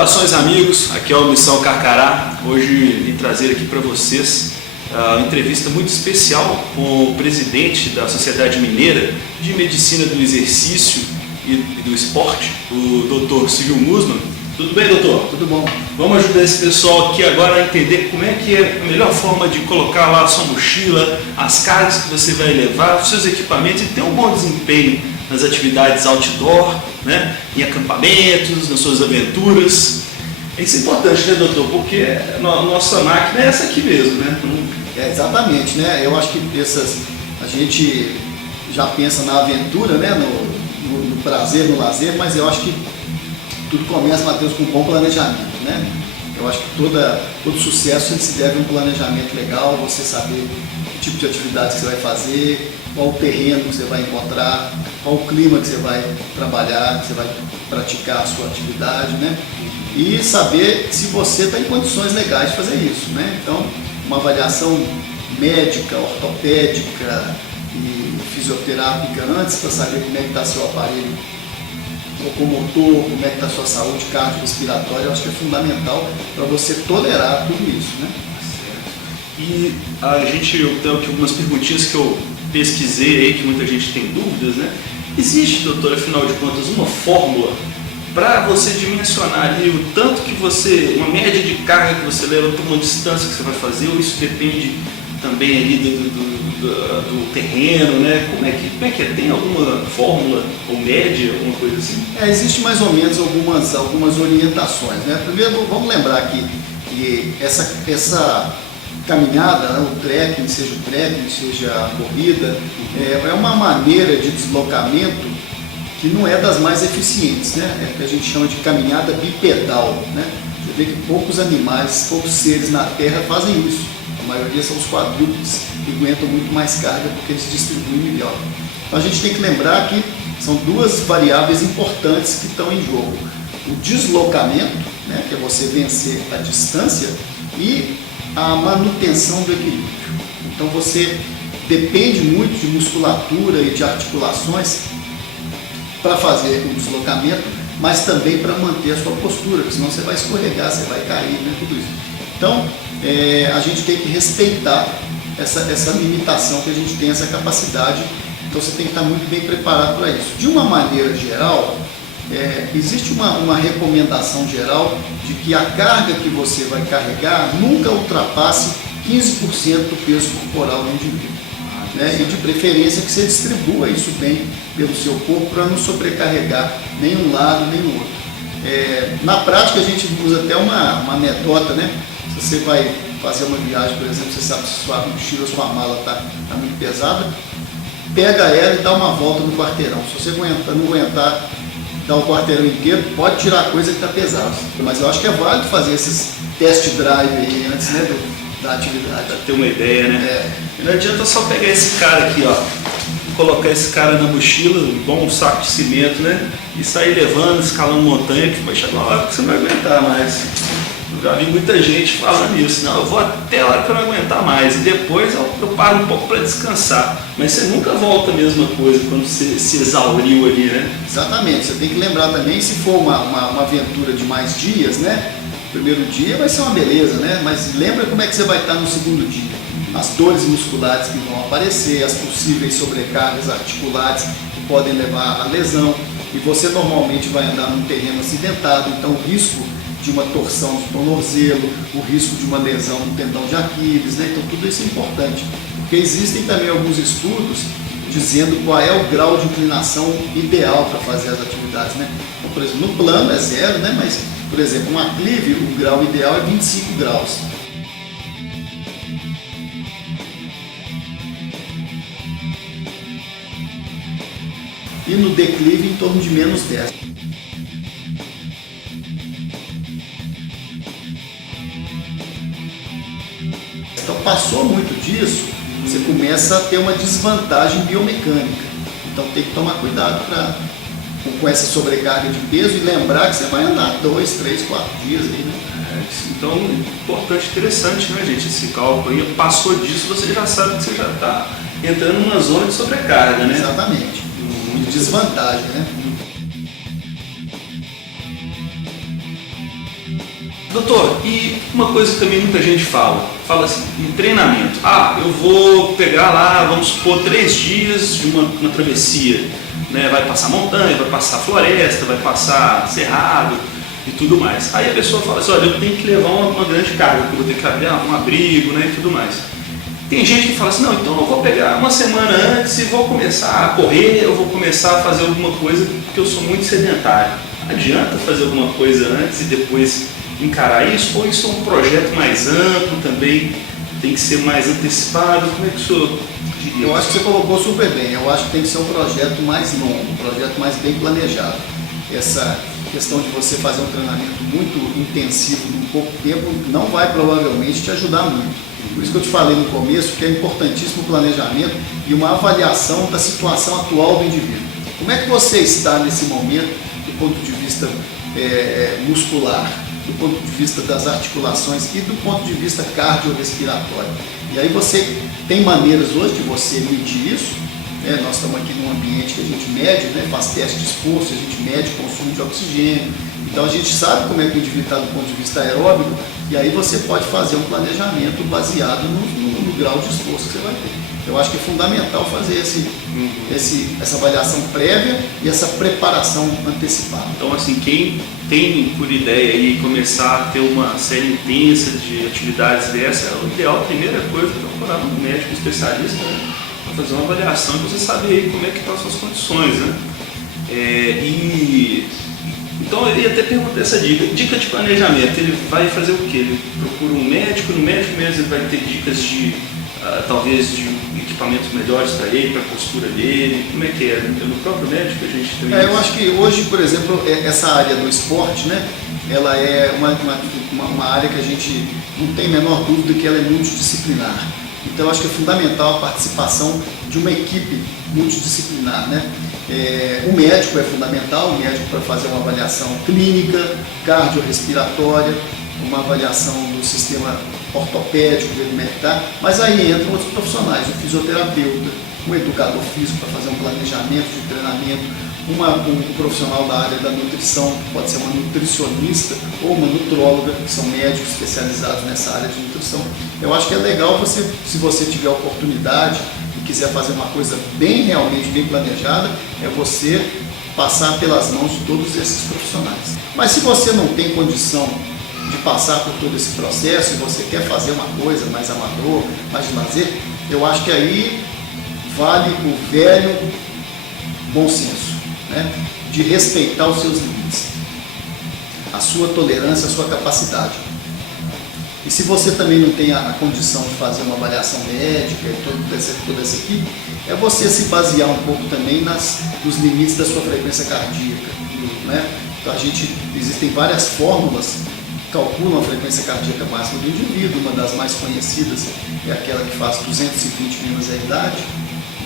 Saudações amigos, aqui é o Missão Carcará. Hoje vim trazer aqui para vocês uma entrevista muito especial com o presidente da Sociedade Mineira de Medicina do Exercício e do Esporte, o Dr. Silvio Musman. Tudo bem, doutor? Tudo bom. Vamos ajudar esse pessoal aqui agora a entender como é que é a melhor forma de colocar lá a sua mochila, as cargas que você vai levar, os seus equipamentos e ter um bom desempenho nas atividades outdoor, né? Em acampamentos, nas suas aventuras. Isso é importante, né, doutor? Porque a nossa máquina é essa aqui mesmo, né? Exatamente, né? Eu acho que a gente já pensa na aventura, né? No prazer, no lazer, mas eu acho que tudo começa, Matheus, com um bom planejamento, né? Eu acho que todo sucesso se deve a um planejamento legal, você saber que tipo de atividade que você vai fazer, qual o terreno que você vai encontrar, qual o clima que você vai trabalhar, que você vai praticar a sua atividade, né? E saber se você está em condições legais de fazer isso, né? Então, uma avaliação médica, ortopédica e fisioterápica antes para saber como é que está seu aparelho locomotor, como é que está a sua saúde cardiorrespiratória, eu acho que é fundamental para você tolerar tudo isso, né? E eu tenho aqui algumas perguntinhas que eu pesquisei aí, que muita gente tem dúvidas, né? Existe, doutor, afinal de contas, uma fórmula para você dimensionar ali o tanto que uma média de carga que você leva para uma distância que você vai fazer, ou isso depende também ali do terreno, né? Como é que é? Tem alguma fórmula ou média, alguma coisa assim? Existe mais ou menos algumas orientações, né? Primeiro, vamos lembrar que essa caminhada, né, o trekking, seja a corrida, é uma maneira de deslocamento que não é das mais eficientes, né? É o que a gente chama de caminhada bipedal, né? Você vê que poucos animais, poucos seres na Terra fazem isso. A maioria são os quadrúpedes que aguentam muito mais carga porque eles distribuem melhor. Então a gente tem que lembrar que são duas variáveis importantes que estão em jogo. O deslocamento, né, que é você vencer a distância, e a manutenção do equilíbrio. Então você depende muito de musculatura e de articulações para fazer o deslocamento, mas também para manter a sua postura, porque senão você vai escorregar, você vai cair, né, tudo isso. Então a gente tem que respeitar essa limitação que a gente tem, essa capacidade. Então você tem que estar muito bem preparado para isso. De uma maneira geral, existe uma recomendação geral de que a carga que você vai carregar nunca ultrapasse 15% do peso corporal do indivíduo, né? E de preferência que você distribua isso bem pelo seu corpo para não sobrecarregar nem um lado nem o outro. Na prática a gente usa até uma anedota, né? Se você vai fazer uma viagem, por exemplo, você sabe se sua mochila, sua mala está muito pesada, pega ela e dá uma volta no quarteirão. Se você não aguentar dar o quarteirão inteiro, pode tirar a coisa que está pesada. Mas eu acho que é válido fazer esses test drive aí antes, né, da atividade. Para ter uma ideia, né? Não adianta só pegar esse cara aqui, ó, colocar esse cara na mochila, igual um saco de cimento, né? E sair levando, escalando montanha, que vai chegar uma hora que você não vai aguentar mais. Eu já vi muita gente falando isso. Não, eu vou até a hora que eu não aguentar mais. E depois eu paro um pouco para descansar. Mas você nunca volta a mesma coisa quando você se exauriu ali, né? Exatamente. Você tem que lembrar também, se for uma aventura de mais dias, né? O primeiro dia vai ser uma beleza, né? Mas lembra como é que você vai estar no segundo dia. As dores musculares que vão aparecer, as possíveis sobrecargas articulares que podem levar à lesão. E você normalmente vai andar num terreno acidentado, então o risco de uma torção do tornozelo, o risco de uma lesão no tendão de Aquiles, né? Então tudo isso é importante, porque existem também alguns estudos dizendo qual é o grau de inclinação ideal para fazer as atividades, né? Então, por exemplo, no plano é 0, né? Mas, por exemplo, um aclive, o grau ideal é 25 graus. E no declive em torno de menos 10. Então passou muito disso, você começa a ter uma desvantagem biomecânica. Então tem que tomar cuidado com essa sobrecarga de peso e lembrar que você vai andar 2, 3, 4 dias aí, né? Então, importante, interessante, né, gente, esse cálculo aí. Passou disso, você já sabe que você já está entrando numa zona de sobrecarga, né? Exatamente. De desvantagem, né? Doutor, e uma coisa que também muita gente fala assim, em treinamento. Eu vou pegar lá, vamos supor, 3 dias de uma travessia, né? Vai passar montanha, vai passar floresta, vai passar cerrado e tudo mais. Aí a pessoa fala assim, olha, eu tenho que levar uma grande carga, porque eu vou ter que abrir um abrigo, né, e tudo mais. Tem gente que fala assim, não, então eu vou pegar uma semana antes e vou começar a correr, eu vou começar a fazer alguma coisa, porque eu sou muito sedentário. Adianta fazer alguma coisa antes e depois encarar isso? Ou isso é um projeto mais amplo também, tem que ser mais antecipado? Como é que o senhor diria? Eu acho que você colocou super bem. Eu acho que tem que ser um projeto mais longo, um projeto mais bem planejado. Essa questão de você fazer um treinamento muito intensivo em pouco tempo não vai provavelmente te ajudar muito. Por isso que eu te falei no começo que é importantíssimo o planejamento e uma avaliação da situação atual do indivíduo. Como é que você está nesse momento do ponto de vista muscular, do ponto de vista das articulações e do ponto de vista cardiorrespiratório? E aí você tem maneiras hoje de você medir isso. Nós estamos aqui num ambiente que a gente mede, faz teste de esforço, a gente mede o consumo de oxigênio. Então a gente sabe como é que o indivíduo está do ponto de vista aeróbico e aí você pode fazer um planejamento baseado no grau de esforço que você vai ter. Eu acho que é fundamental fazer essa avaliação prévia e essa preparação antecipada. Então, assim, quem tem por ideia aí começar a ter uma série intensa de atividades dessa, o ideal, a primeira coisa, é procurar um médico especialista, para fazer uma avaliação e você saber aí como é que estão as suas condições, né? Então eu ia até perguntar essa dica de planejamento, ele vai fazer o quê? Ele procura um médico, no médico mesmo ele vai ter dicas de, talvez, de equipamentos melhores para ele, para a postura dele, como é que é? No próprio médico a gente tem Eu acho que hoje, por exemplo, essa área do esporte, ela é uma área que a gente não tem a menor dúvida que ela é multidisciplinar. Então eu acho que é fundamental a participação de uma equipe multidisciplinar, O médico é fundamental, o médico para fazer uma avaliação clínica, cardiorrespiratória, uma avaliação do sistema ortopédico, ver como é que está, mas aí entram outros profissionais, o fisioterapeuta, um educador físico para fazer um planejamento de treinamento, um profissional da área da nutrição, pode ser uma nutricionista ou uma nutróloga, que são médicos especializados nessa área de nutrição. Eu acho que é legal se você tiver a oportunidade e quiser fazer uma coisa realmente bem planejada, é você passar pelas mãos de todos esses profissionais. Mas se você não tem condição de passar por todo esse processo e você quer fazer uma coisa mais amador, mais de lazer, eu acho que aí vale o velho bom senso, de respeitar os seus limites, a sua tolerância, a sua capacidade. E se você também não tem a condição de fazer uma avaliação médica e toda essa equipe, é você se basear um pouco também nos limites da sua frequência cardíaca. Então existem várias fórmulas que calculam a frequência cardíaca máxima do indivíduo, uma das mais conhecidas é aquela que faz 220 menos a idade.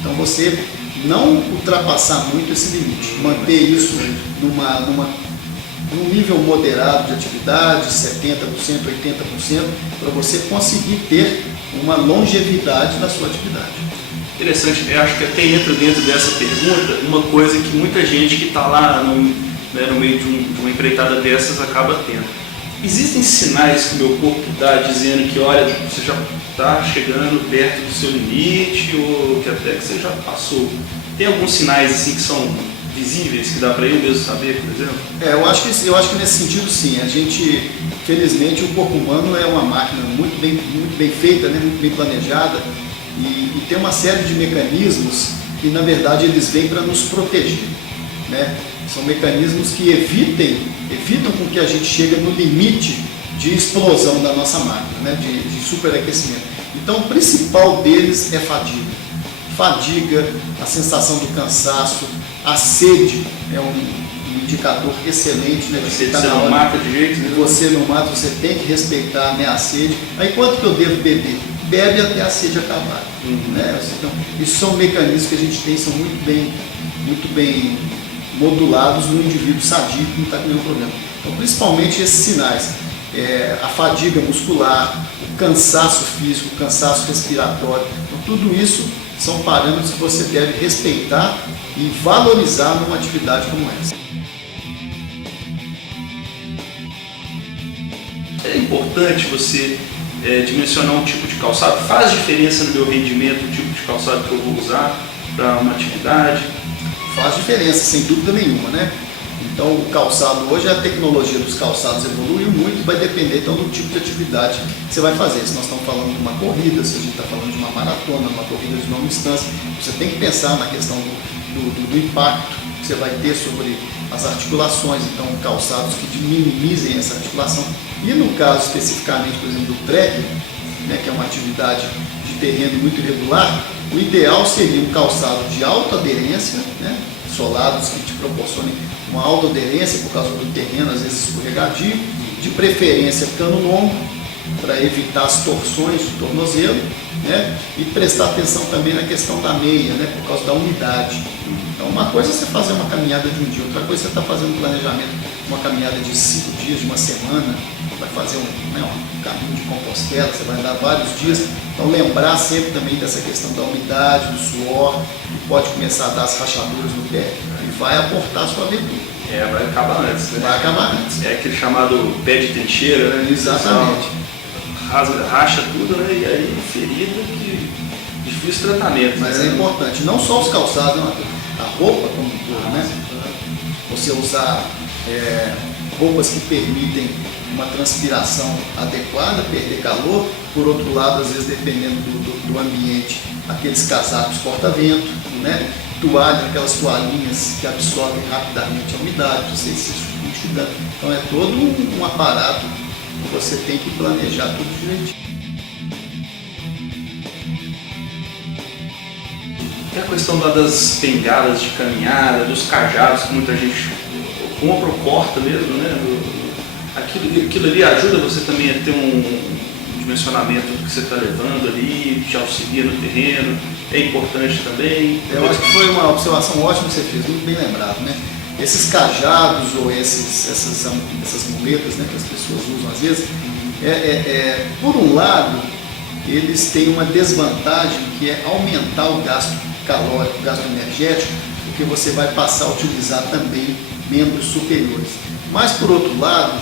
Então você não ultrapassar muito esse limite, manter isso num nível moderado de atividade, 70%, 80%, para você conseguir ter uma longevidade na sua atividade. Interessante, eu acho que até entra dentro dessa pergunta uma coisa que muita gente que está lá no meio de uma empreitada dessas acaba tendo. Existem sinais que o meu corpo dá dizendo que, olha, você já está chegando perto do seu limite ou que até que você já passou? Tem alguns sinais assim que são visíveis, que dá para eu mesmo saber, por exemplo? Eu acho que nesse sentido sim. A gente, felizmente, o corpo humano é uma máquina muito bem feita, muito bem planejada e tem uma série de mecanismos que, na verdade, eles vêm para nos proteger. São mecanismos que evitam com que a gente chegue no limite de explosão da nossa máquina, de superaquecimento. Então, o principal deles é fadiga, a sensação do cansaço, a sede é um indicador excelente, Você não mata de jeito nenhum. Você não mata, você tem que respeitar a sede. Aí quanto que eu devo beber? Bebe até a sede acabar. Então, isso são mecanismos que a gente tem, são muito bem modulados no indivíduo sadio que não está com nenhum problema. Então, principalmente esses sinais, a fadiga muscular, o cansaço físico, o cansaço respiratório, então, tudo isso são parâmetros que você deve respeitar e valorizar numa atividade como essa. é importante você dimensionar um tipo de calçado? Faz diferença no meu rendimento o tipo de calçado que eu vou usar para uma atividade? Faz diferença, sem dúvida nenhuma, né? Então o calçado, hoje a tecnologia dos calçados evoluiu muito, vai depender então do tipo de atividade que você vai fazer. Se nós estamos falando de uma corrida, se a gente está falando de uma maratona, uma corrida de longa distância, você tem que pensar na questão do impacto que você vai ter sobre as articulações, então calçados que minimizem essa articulação. E no caso especificamente, por exemplo, do trekking, né, que é uma atividade de terreno muito irregular, o ideal seria um calçado de alta aderência, né, solados que te proporcionem uma alta aderência por causa do terreno, às vezes escorregadio, de preferência cano longo, para evitar as torções do tornozelo, né? E prestar atenção também na questão da meia, né? Por causa da umidade. Então uma coisa é você fazer uma caminhada de um dia, outra coisa é você está fazendo um planejamento, uma caminhada de 5 dias, de uma semana, vai fazer um caminho de Compostela, você vai andar vários dias. Então lembrar sempre também dessa questão da umidade, do suor, que pode começar a dar as rachaduras no pé e vai aportar a sua aventura. Vai acabar antes, né? Vai acabar antes. É aquele chamado pé de trincheira, né? Exatamente. Racha tudo, né? E aí ferida que difícil tratamento. Mas né? é importante, não só os calçados, não, a roupa como um todo, né? Você usar roupas que permitem uma transpiração adequada, perder calor. Por outro lado, às vezes, dependendo do ambiente, aqueles casacos corta-vento, né? Toalha, aquelas toalhinhas que absorvem rapidamente a umidade, você se enxugando. Então é todo um aparato que você tem que planejar tudo direitinho. E a questão das bengalas de caminhada, dos cajados que muita gente compra ou corta mesmo, né? Aquilo ali ajuda você também a ter um dimensionamento do que você está levando ali, te auxilia no terreno, é importante também. Eu acho que foi uma observação ótima que você fez, muito bem lembrado, né? Esses cajados ou essas muletas, né, que as pessoas usam às vezes, por um lado, eles têm uma desvantagem que é aumentar o gasto calórico, o gasto energético, porque você vai passar a utilizar também membros superiores. Mas por outro lado,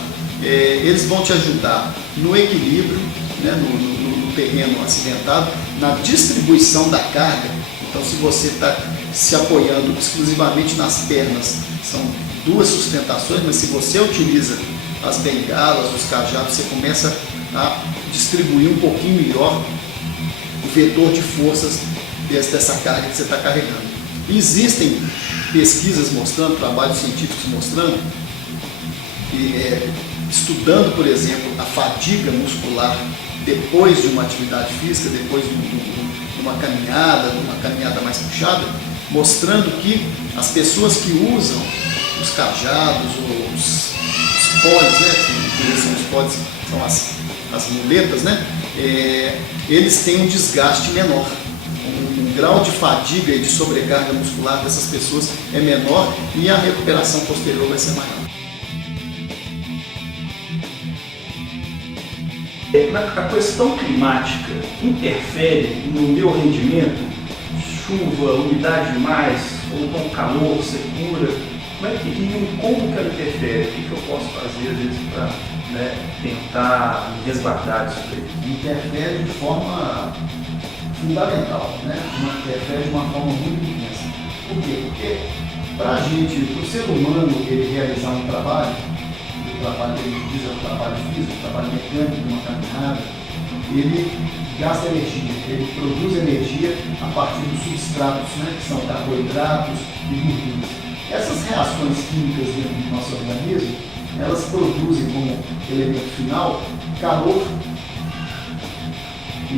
eles vão te ajudar no equilíbrio, né, no terreno acidentado, na distribuição da carga. Então, se você está se apoiando exclusivamente nas pernas, são duas sustentações, mas se você utiliza as bengalas, os cajados, você começa a distribuir um pouquinho melhor o vetor de forças dessa carga que você está carregando. E existem pesquisas mostrando, trabalhos científicos mostrando, que estudando, por exemplo, a fadiga muscular depois de uma atividade física, depois de uma caminhada mais puxada, mostrando que as pessoas que usam os cajados ou os pods, né, que são os pods, são as muletas, né, eles têm um desgaste menor. Um grau de fadiga e de sobrecarga muscular dessas pessoas é menor e a recuperação posterior vai ser maior. A questão climática interfere no meu rendimento? Chuva, umidade demais, ou então calor, secura? Como que ela interfere? O que eu posso fazer às vezes para tentar me resguardar disso aí? Interfere de forma fundamental, né? Interfere de uma forma muito intensa. Por quê? Porque para a gente, para o ser humano, ele realizar um trabalho, o trabalho que ele diz é um trabalho físico, um trabalho mecânico, uma caminhada, ele gasta energia, ele produz energia a partir dos substratos, né, que são carboidratos e gorduras. Essas reações químicas dentro do nosso organismo, elas produzem como elemento final calor e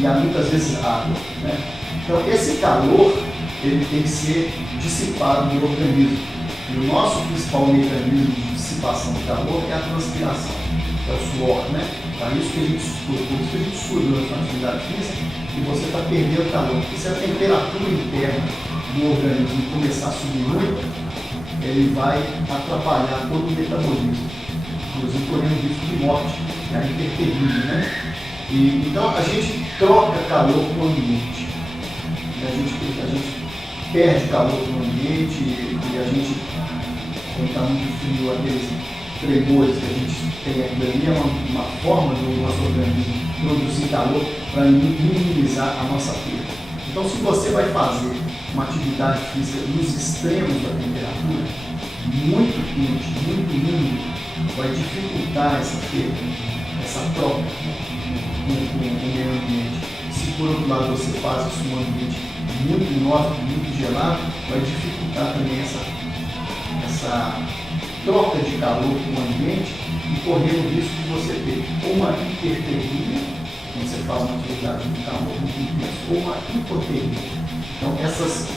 muitas vezes água, né? Então esse calor ele tem que ser dissipado no organismo. E o nosso principal mecanismo de dissipação do calor é a transpiração, é o suor, né? Para isso que a gente estuda, por isso que a gente estuda durante uma atividade física e você está perdendo calor. Porque se a temperatura interna do organismo começar a subir muito, ele vai atrapalhar todo o metabolismo, inclusive correndo risco de morte, a hipertermia, né? Então a gente troca calor com o ambiente. A gente perde calor no ambiente e a gente, quando está muito frio, tremores que a gente tem aqui ali, é uma forma do nosso organismo produzir calor para minimizar a nossa perda. Então, se você vai fazer uma atividade física nos extremos da temperatura, muito quente, muito úmido, vai dificultar essa perda, essa troca com o meio ambiente. Se por outro lado você faz isso num ambiente muito inóspito, muito gelado, vai dificultar também essa troca de calor com o ambiente e correr o risco de você ter uma hipertermia, quando você faz uma atividade de calor muito intenso, ou uma hipotermia. Então essas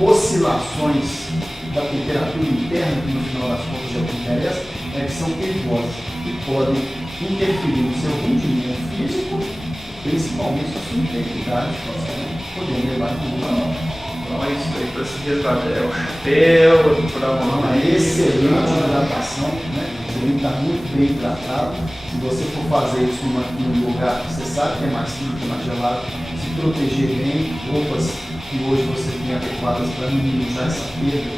oscilações da temperatura interna, que no final das contas é o que interessa, que são perigosas e podem interferir no seu rendimento físico, principalmente na sua integridade física, podendo levar a uma. Então é isso aí para se resguardar, é o chapéu, é procurar uma excelente hidratação, né? Ele está muito bem hidratado. Se você for fazer isso num lugar que você sabe que é mais quente, mais gelado, se proteger bem, roupas que hoje você tem adequadas para minimizar essa perda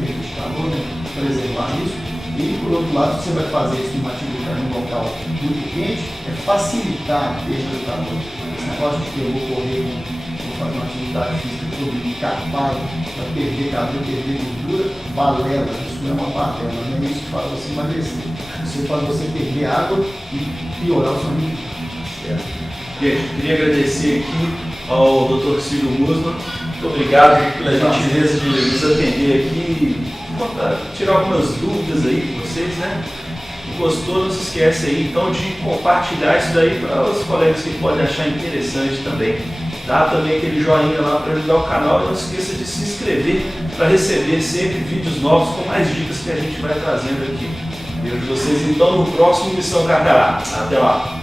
de calor, né? Preservar isso. E por outro lado, se você vai fazer isso numa atividade num local muito quente, é facilitar a perda de calor. Esse negócio de que eu vou correr, vou fazer uma atividade física todo encapado para perder calor, perder gordura, balela, isso não é uma balela, não é isso que faz você emagrecer. Isso faz você perder água e piorar o seu rendimento. Gente, queria agradecer aqui ao Dr. Ciro Musman. Muito obrigado pela gentileza de nos atender aqui, tirar algumas dúvidas aí de vocês, né? Se gostou, não se esquece aí então de compartilhar isso daí para os colegas que podem achar interessante também. Dá também aquele joinha lá para ajudar o canal e não esqueça de se inscrever para receber sempre vídeos novos com mais dicas que a gente vai trazendo aqui. Vejo vocês então no próximo Missão Carcará. Até lá!